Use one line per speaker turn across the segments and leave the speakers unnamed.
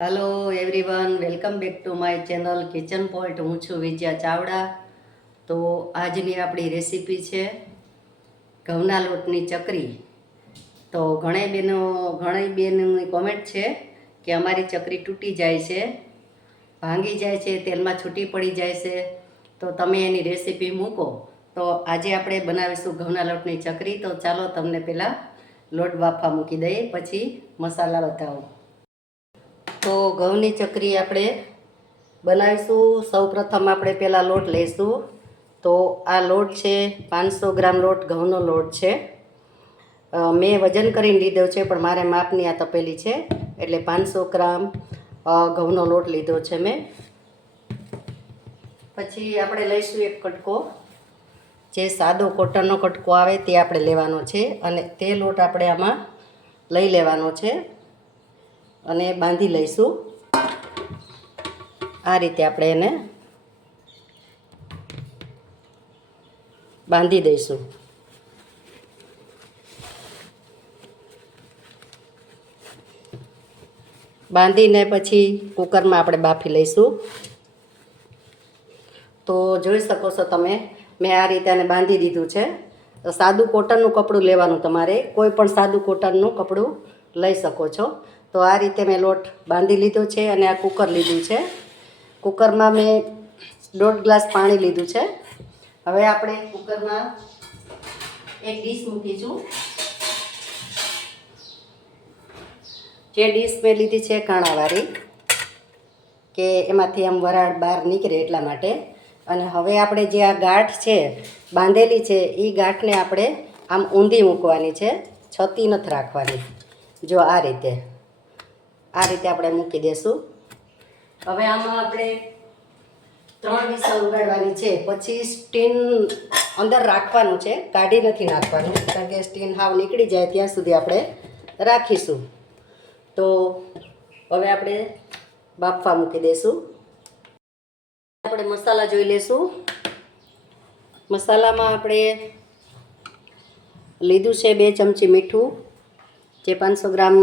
Hello everyone welcome back to my channel kitchen point હું છું વિજયા ચાવડા. તો આજની આપણી રેસીપી છે ઘઉંના લોટની ચકરી. તો ઘણી બેનો ઘણી બેનની કોમેન્ટ છે કે અમારી ચકરી તૂટી જાય છે, ભાંગી જાય છે, તેલમાં છૂટી પડી જાય છે. તો તમે એની રેસીપી મૂકો. તો આજે આપણે બનાવીશું ઘઉંના લોટની ચકરી. તો ચાલો તમને પહેલાં લોટ બાફા મૂકી દઈએ, પછી મસાલા બતાવો. તો ઘઉંની ચકરી આપણે બનાવીશું. સૌ પ્રથમ આપણે પહેલાં લોટ લઈશું. તો આ લોટ છે પાંચસો ગ્રામ લોટ, ઘઉંનો લોટ છે. મેં વજન કરીને લીધો છે, પણ મારે માપની આ તપેલી છે, એટલે પાંચસો ગ્રામ ઘઉંનો લોટ લીધો છે મેં. પછી આપણે લઈશું એક કટકો. જે સાદો કોટનનો કટકો આવે તે આપણે લેવાનો છે, અને તે લોટ આપણે આમાં લઈ લેવાનો છે. અને બાંધી લઈશું. આ રીતે આપણે એને બાંધી દઈશું. બાંધીને પછી કુકરમાં આપણે બાફી લઈશું. તો જોઈ શકો છો તમે, મેં આ રીતે આને બાંધી દીધું છે. સાદું કોટનનું કપડું લેવાનું તમારે. કોઈ પણ સાદું કોટનનું કપડું લઈ શકો છો. તો આ રીતે મેં લોટ બાંધી લીધો છે અને આ કુકર લીધું છે. કુકરમાં મેં દોઢ ગ્લાસ પાણી લીધું છે. હવે આપણે કુકરમાં એક ડીશ મૂકીશું. જે ડીશ મેં લીધી છે કાણાવાળી, કે એમાંથી આમ વરાળ બહાર નીકળે એટલા માટે. અને હવે આપણે જે આ ગાંઠ છે, બાંધેલી છે, એ ગાંઠને આપણે આમ ઊંધી મૂકવાની છે. છતી નથી રાખવાની, જો આ રીતે. આ રીતે આપણે મૂકી દેશું. હવે આમાં આપણે ત્રણ વિસલ ઉગાડવાની છે. પછી સ્ટીન અંદર રાખવાનું છે. કાઢી નથી નાખવાનું, કારણ કે સ્ટીન હાવ નીકળી જાય ત્યાં સુધી આપણે રાખીશું. તો હવે આપણે બાફવા મૂકી દઈશું આપણે મસાલા જોઈ લેશું. મસાલામાં આપણે લીધું છે બે ચમચી મીઠું. જે પાંચસો ગ્રામ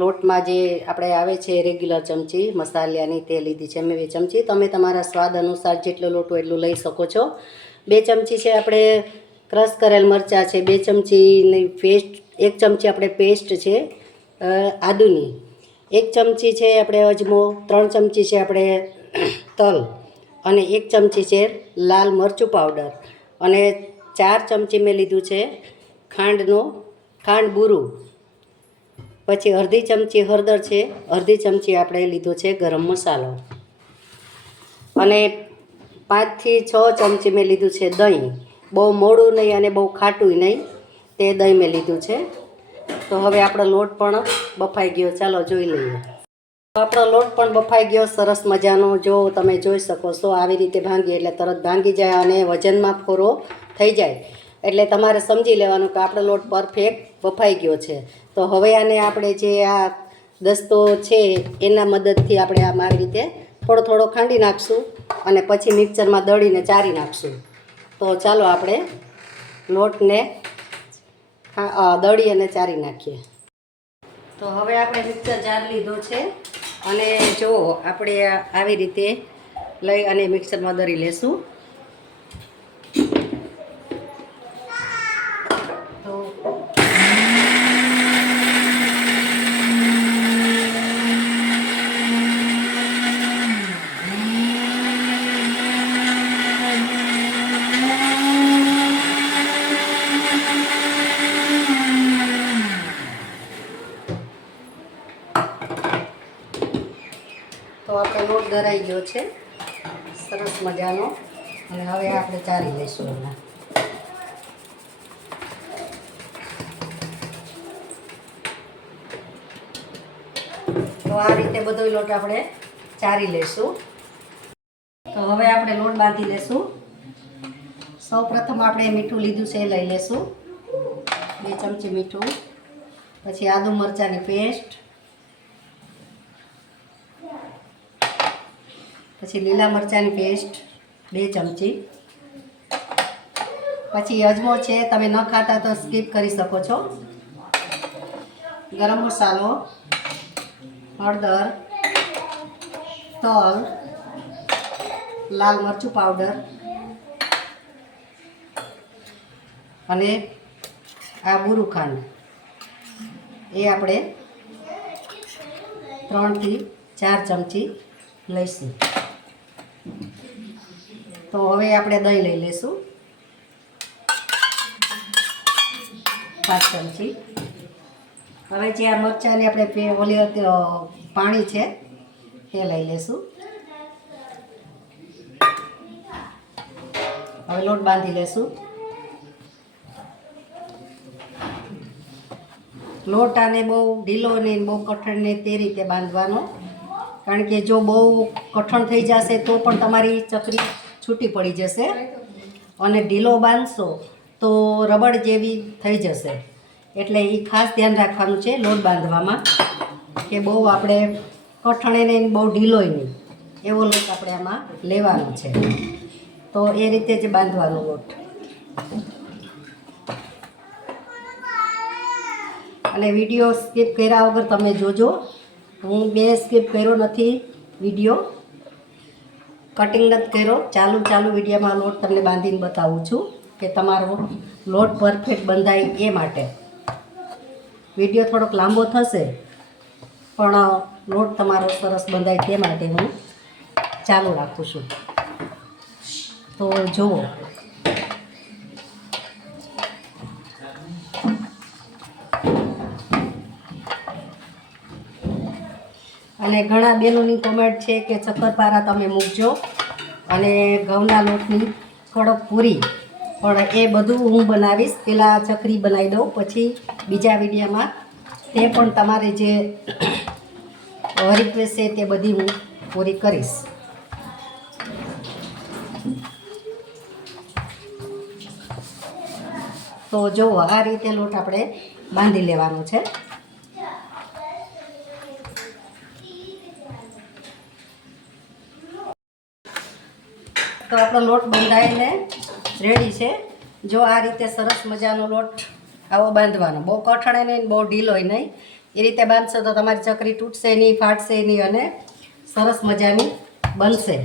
લોટમાં જે આપણે આવે છે રેગ્યુલર ચમચી મસાલિયાની તે લીધી છે મેં બે ચમચી. તમે તમારા સ્વાદ અનુસાર જેટલો લોટ એટલું લઈ શકો છો. બે ચમચી છે આપણે ક્રશ કરેલ મરચાં છે, બે ચમચીની પેસ્ટ, એક ચમચી આપણે પેસ્ટ છે આદુની. એક ચમચી છે આપણે અજમો, ત્રણ ચમચી છે આપણે તલ અને એક ચમચી છે લાલ મરચું પાવડર. અને ચાર ચમચી મેં લીધું છે ખાંડનો, ખાંડ બુરું. પછી અડધી ચમચી હળદર છે, અડધી ચમચી આપણે લીધો છે ગરમ મસાલો. અને પાંચથી છ ચમચી મેં લીધું છે દહીં. બહુ મોડું નહીં અને બહુ ખાટું નહીં, તે દહીં મેં લીધું છે. તો હવે આપણો લોટ પણ બફાઈ ગયો, ચાલો જોઈ લઈએ. આપણો લોટ પણ બફાઈ ગયો, સરસ મજાનો. જો તમે જોઈ શકો છો, આવી રીતે ભાંગીએ એટલે તરત ભાંગી જાય અને વજનમાં ફોરો થઈ જાય. એટલે તમારે સમજી લેવાનું કે આપણો લોટ પરફેક્ટ બફાઈ ગયો છે. તો હવે આને આપણે જે આ દસ્તો છે, એના મદદથી આપણે આમ આવી રીતે થોડો થોડો ખાંડી નાખશું અને પછી મિક્સરમાં દળીને ચારી નાખશું. તો ચાલો આપણે લોટને દળી અને ચારી નાખીએ. તો હવે આપણે મિક્સર જાર લીધો છે અને જો આપણે આવી રીતે લઈ અને મિક્સરમાં દળી લેશું તો તો આપણો લોટ દરાઈ ગયો છે. સરસ મજાનો. અને હવે આપણે ચારી લઈશું એમાં તો આ રીતે બધો લોટ આપણે ચારી લઈશું. તો હવે આપણે લોટ બાંધી લેશું. સૌ પ્રથમ આપણે મીઠું લીધું છે એ લઈ લેશું. બે ચમચી મીઠું. પછી આદુ મરચાંની પેસ્ટ. પછી લીલા મરચાંની પેસ્ટ, બે ચમચી. પછી અજમો છે, તમે ન ખાતા તો સ્કીપ કરી શકો છો. ગરમ મસાલો, હળદર, તલ, લાલ મરચું પાવડર અને આ બુરું એ આપણે ત્રણથી ચાર ચમચી લઈશું. તો હવે આપણે દહીં લઈ લઈશું. પાંચ ચમચી. હવે જે આ મરચાંની આપણે ઓલી પાણી છે, એ લઈ લઈશું. હવે લોટ બાંધી લેશું લોટ આને બહુ ઢીલો ને બહુ કઠણ ને તે રીતે બાંધવાનો. કારણ કે જો બહુ કઠણ થઈ જશે તો પણ તમારી ચકરી છૂટી પડી જશે અને ઢીલો બાંધશો તો રબડ જેવી થઈ જશે. એટલે એ ખાસ ધ્યાન રાખવાનું છે લોટ બાંધવામાં કે બહુ આપણે કઠણે નહીં બહુ ઢીલોય નહીં. એવો લોટ આપણે આમાં લેવાનો છે. તો એ રીતે જ બાંધવાનો લોટ. અને વીડિયો સ્કીપ કર્યા વગર તમે જોજો. હું બે સ્કીપ કર્યો નથી વીડિયો. કટિંગ નથી કર્યો. ચાલુ ચાલુ વિડીયોમાં લોટ તમને બાંધીને બતાવું છું કે તમારો લોટ પરફેક્ટ બંધાય એ માટે. વીડિયો થોડોક લાંબો થશે, પણ લોટ તમારો સરસ બંધાય તે માટે હું ચાલુ રાખું છું. તો જુઓ અને ઘણા બહેનોની કોમેન્ટ છે કે શક્કરપારા તમે મૂકજો. અને ઘઉંના લોટની કડક પૂરી. પણ એ બધું હું બનાવીશ. પહેલાં ચકરી બનાવી દઉં. પછી બીજા વિડીયામાં તે પણ તમારે જે રિક્વેસ્ટ છે તે બધી હું પૂરી કરીશ. તો જુઓ આ રીતે લોટ આપણે બાંધી લેવાનો છે. તો આપણો લોટ બંધાઈને રેડી છે. જો આ રીતે સરસ મજાનો લોટ આવો બાંધવાનો. બહુ કઠણે નહીં બહુ ઢીલોય નહીં. એ રીતે બાંધશો તો તમારી ચકરી તૂટશે નહીં, ફાટશે નહીં અને સરસ મજાની બનશે.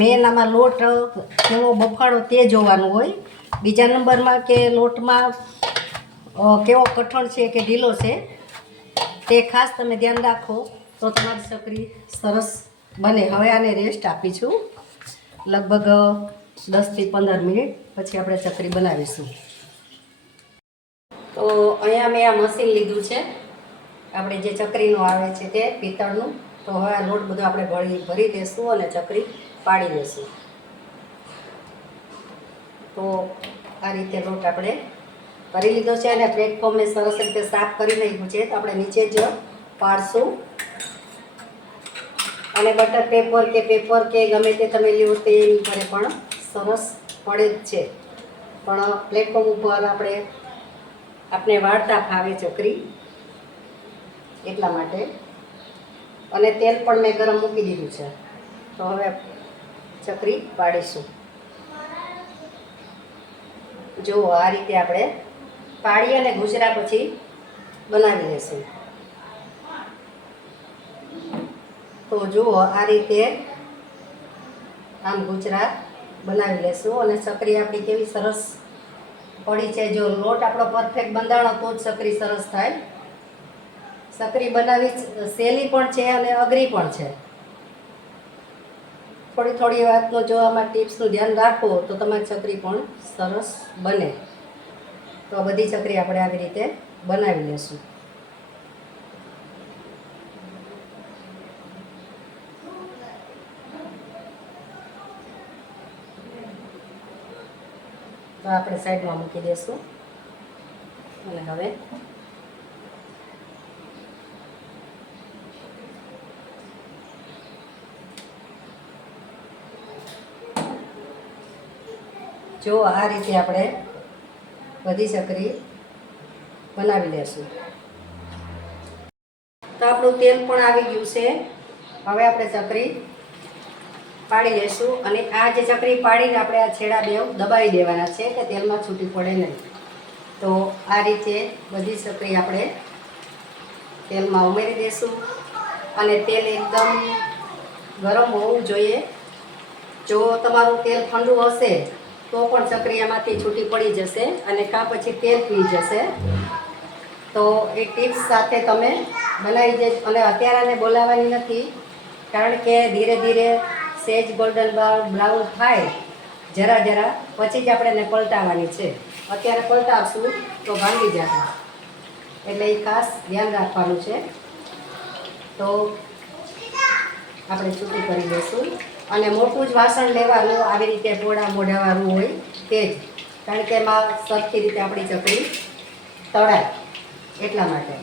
મેન આમાં લોટ કેવો બફાડો તે જોવાનું હોય. બીજા નંબરમાં કે લોટમાં કેવો કઠણ છે કે ઢીલો છે તે ખાસ તમે ધ્યાન રાખો તો તમારી ચકરી સરસ બને. હવે આને રેસ્ટ આપી છું લગભગ દસથી પંદર મિનિટ પછી આપણે ચકરી બનાવીશું. તો અહીંયા મેં આ મશીન લીધું છે. આપણે જે ચકરીનું આવે છે તે પિત્તળનું. તો હવે આ લોટ બધો આપણે ભરી ભરી દઈશું અને ચકરી પાડી દઈશું તો આ રીતે લોટ આપણે કરી લીધો છે અને પ્લેટફોર્મને સરસ રીતે સાફ કરી નાખ્યું છે. તો આપણે નીચે જ પાડશું. અને બટર પેપર કે પેપર કે ગમે તે તમે લ્યો તે એની ઘરે પણ સરસ પડે જ છે. પણ પ્લેટફોર્મ ઉપર આપણે આપણે વાળતા ફાવે ચકરી એટલા માટે. અને તેલ પણ મેં ગરમ મૂકી દીધું છે. તો હવે ચકરી પાડીશું જુઓ આ રીતે આપણે પાડી અને ગુજરા પછી બનાવી લઈશું તો જુઓ, આ રીતે આમ ગુજરાત બનાવી લેશું અને ચકરી આપણી કેવી સરસ પડી છે. જો લોટ આપણો પરફેક્ટ બંધાણો, તો જ ચકરી સરસ થાય. સકરી બનાવી સહેલી પણ છે અને અઘરી પણ છે. થોડી થોડી વાતનો જો આમાં ટિપ્સનું ધ્યાન રાખો, તો તમારી ચકરી પણ સરસ બને. તો આ બધી ચકરી આપણે આવી રીતે બનાવી લેશું. તો આપણે સાઈડમાં મૂકી દઈશું અને હવે જો આ રીતે આપણે બધી ચકરી બનાવી લેશું. તો આપણું તેલ પણ આવી ગયું છે. હવે આપણે ચકરી પાડી લઈશું અને આ જે ચકરી પાડીને આપણે આ છેડા બે દબાવી દેવાના છે કે તેલમાં છૂટી પડે નહીં. તો આ રીતે બધી ચકરી આપણે તેલમાં ઉમેરી દઈશું અને તેલ એકદમ ગરમ હોવું જોઈએ. જો તમારું તેલ ઠંડુ હશે તો પણ ચકરી એમાંથી છૂટી પડી જશે અને કાં પછી તેલ પી જશે. તો એ ટિપ્સ સાથે તમે બનાવી દેજો અને અત્યારે બોલાવવાની નથી. કારણ કે ધીરે ધીરે સેજ ગોલ્ડન બ્રાઉન થાય, જરા જરા, પછી જ આપણે એને પલટાવવાની છે. અત્યારે પલટાવશું તો ભાંગી જશે. એટલે એ ખાસ ધ્યાન રાખવાનું છે. તો આપણે છૂટી કરી દઈશું. અને મોટું જ વાસણ લેવાનું, આવી રીતે પોળા મોઢાવાળું હોય તે જ. કારણ કે એમાં સરખી રીતે આપણી ચકડી તળાય એટલા માટે.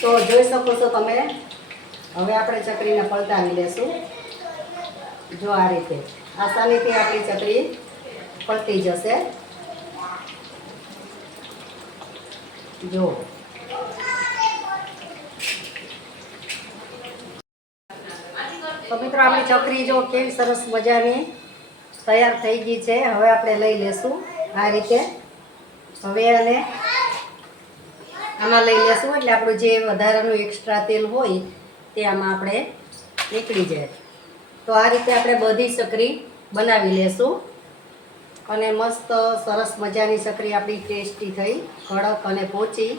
તો જોઈ શકો છો તમે હવે આપણે ચકરીને પલટાવી લેશું જો આ રીતે. આસાનીથી આપણી ચકરી પલટી જશે. જો. તો મિત્રો, આપણી ચકરી જો કેવી સરસ મજાની તૈયાર થઈ ગઈ છે. હવે આપણે લઈ લેશું આ રીતે. હવે અને આમાં લઈ લેશું. એટલે આપણું જે વધારાનું એક્સ્ટ્રા તેલ હોય તે આમાં આપણે નીકળી જાય. તો આ રીતે આપણે બધી સકરી બનાવી લેશું. અને મસ્ત સરસ મજાની સકરી આપણી ટેસ્ટી થઈ કડક અને પોચી.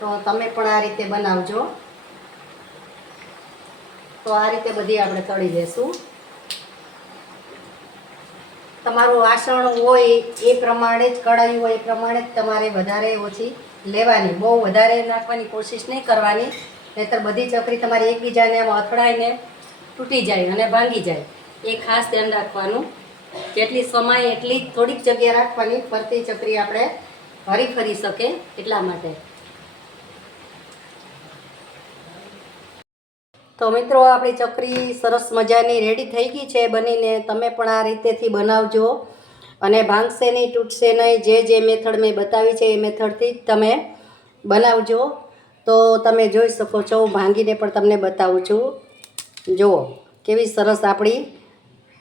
તો તમે પણ આ રીતે બનાવજો. તો આ રીતે બધી આપણે તળી લેશું. તમારું વાસણ હોય એ પ્રમાણે જ, કઢાઈ હોય એ પ્રમાણે જ તમારે વધારે ઓછી લેવાની. બહુ વધારે નાખવાની કોશિશ નહીં કરવાની. નહીંતર બધી ચકરી તમારી એકબીજાને આમ અથડાઈને તૂટી જાય અને ભાંગી જાય. એ ખાસ ધ્યાન રાખવાનું. જેટલી સમાય, એટલી થોડીક જગ્યા રાખવાની, ફરતી ચકરી આપણે ફરી ફરી શકે એટલા માટે. તો મિત્રો, આપણી ચકરી સરસ મજાની રેડી થઈ ગઈ છે બનીને. તમે પણ આ રીતેથી બનાવજો અને ભાંગશે નહીં, તૂટશે નહીં, જે જે મેથડ મેં બતાવી છે એ મેથડથી જ તમે બનાવજો. તો તમે જોઈ શકો છો, હું ભાંગીને પણ તમને બતાવું છું. જુઓ, કેવી સરસ આપણી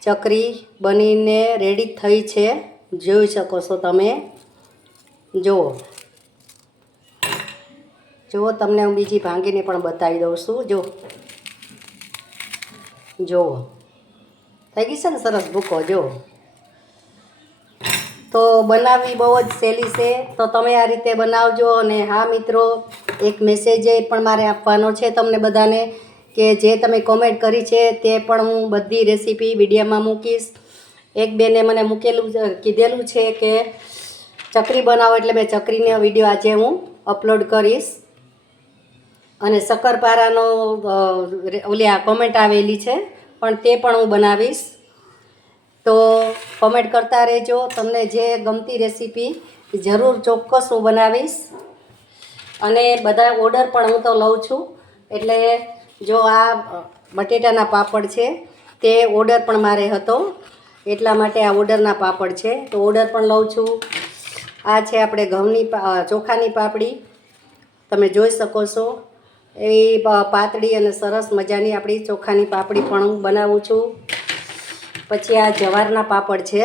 ચકરી બનીને રેડી થઈ છે. જોઈ શકો છો તમે. જુઓ. જુઓ, તમને હું બીજી ભાંગીને પણ બતાવી દઉં છું. જો જુઓ. થઈ ગઈ છે ને સરસ ભૂકો? જુઓ. તો બનાવવી બહુ જ સહેલી છે. તો તમે આ રીતે બનાવજો અને હા મિત્રો, એક મેસેજ પણ મારે આપવાનો છે તમને બધાને કે જે તમે કોમેન્ટ કરી છે તે પણ હું બધી રેસીપી વિડીયોમાં મૂકીશ. એક બેને મને મૂકેલું કીધેલું છે કે ચકરી બનાવો એટલે મેં ચકરીનો વીડિયો આજે હું અપલોડ કરીશ. અને શક્કરપારાનો ઓલી આ કોમેન્ટ આવેલી છે, પણ તે પણ હું બનાવીશ. તો કોમેન્ટ કરતા રહેજો. તમને જે ગમતી રેસીપી જરૂર ચોક્કસ હું બનાવીશ. અને બધા ઓર્ડર પણ હું તો લઉં છું. એટલે જો આ બટેટાના પાપડ છે, તે ઓર્ડર પણ મારે હતો. એટલા માટે આ ઓર્ડરના પાપડ છે. તો ઓર્ડર પણ લઉં છું. આ છે આપણે ઘઉંની ચોખાની પાપડી. તમે જોઈ શકો છો. એ પાતળી અને સરસ મજાની આપણી ચોખાની પાપડી પણ હું બનાવું છું. પછી આ જવારના પાપડ છે,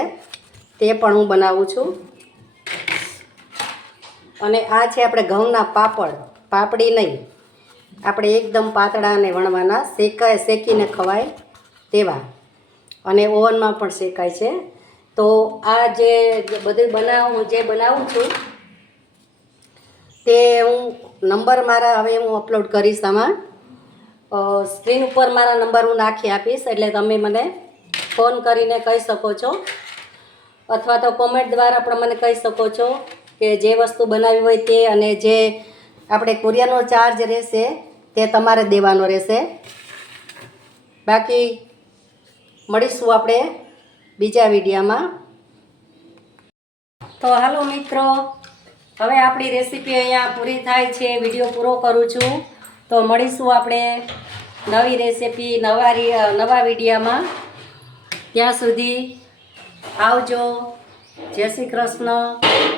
તે પણ હું બનાવું છું. અને આ છે આપણે ઘઉંના પાપડ, પાપડી નહીં. આપણે એકદમ પાતળા અને વણવાના, શેકાય, શેકીને ખવાય તેવા. અને ઓવનમાં પણ શેકાય છે. તો આ જે બધું બનાવ હું જે બનાવું છું, તે હું નંબર મારા, હવે હું અપલોડ કરીશ આમાં. સ્ક્રીન ઉપર મારા નંબર હું નાખી આપીશ, એટલે તમે મને ફોન કરીને કહી શકો છો. અથવા તો કોમેન્ટ દ્વારા પણ મને કહી શકો છો કે જે વસ્તુ બનાવી હોય તે અને જે આપણે કુરિયરનો ચાર્જ રહેશે તે તમારે દેવાનો રહેશે. બાકી મળીશું આપણે બીજા વિડીયામાં. તો હાલો મિત્રો, હવે આપણી રેસીપી અહીંયા પૂરી થાય છે. વીડિયો પૂરો કરું છું. તો મળીશું આપણે નવી રેસીપી નવા નવા વિડીયામાં. ત્યાં સુધી આવજો. જય શ્રી કૃષ્ણ.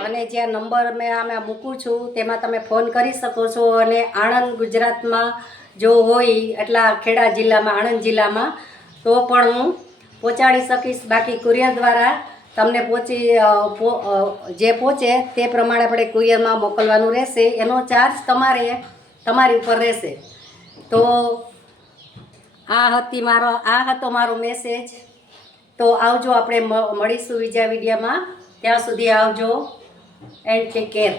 અને જ્યાં નંબર મેં આમાં મૂકું છું, તેમાં તમે ફોન કરી શકો છો. અને આણંદ ગુજરાતમાં જો હોય, એટલા ખેડા જિલ્લામાં, આણંદ જિલ્લામાં, તો પણ હું પહોંચાડી શકીશ. બાકી કુરિયર દ્વારા તમને પહોંચી જે પહોંચે તે પ્રમાણે આપણે કુરિયરમાં મોકલવાનું રહેશે. એનો ચાર્જ તમારે, તમારી ઉપર રહેશે. તો આ હતી મારો, આ હતો મારો મેસેજ તો આવજો આપણે મળીશું બીજા વિડીયામાં. ત્યાં સુધી આવજો. And take care.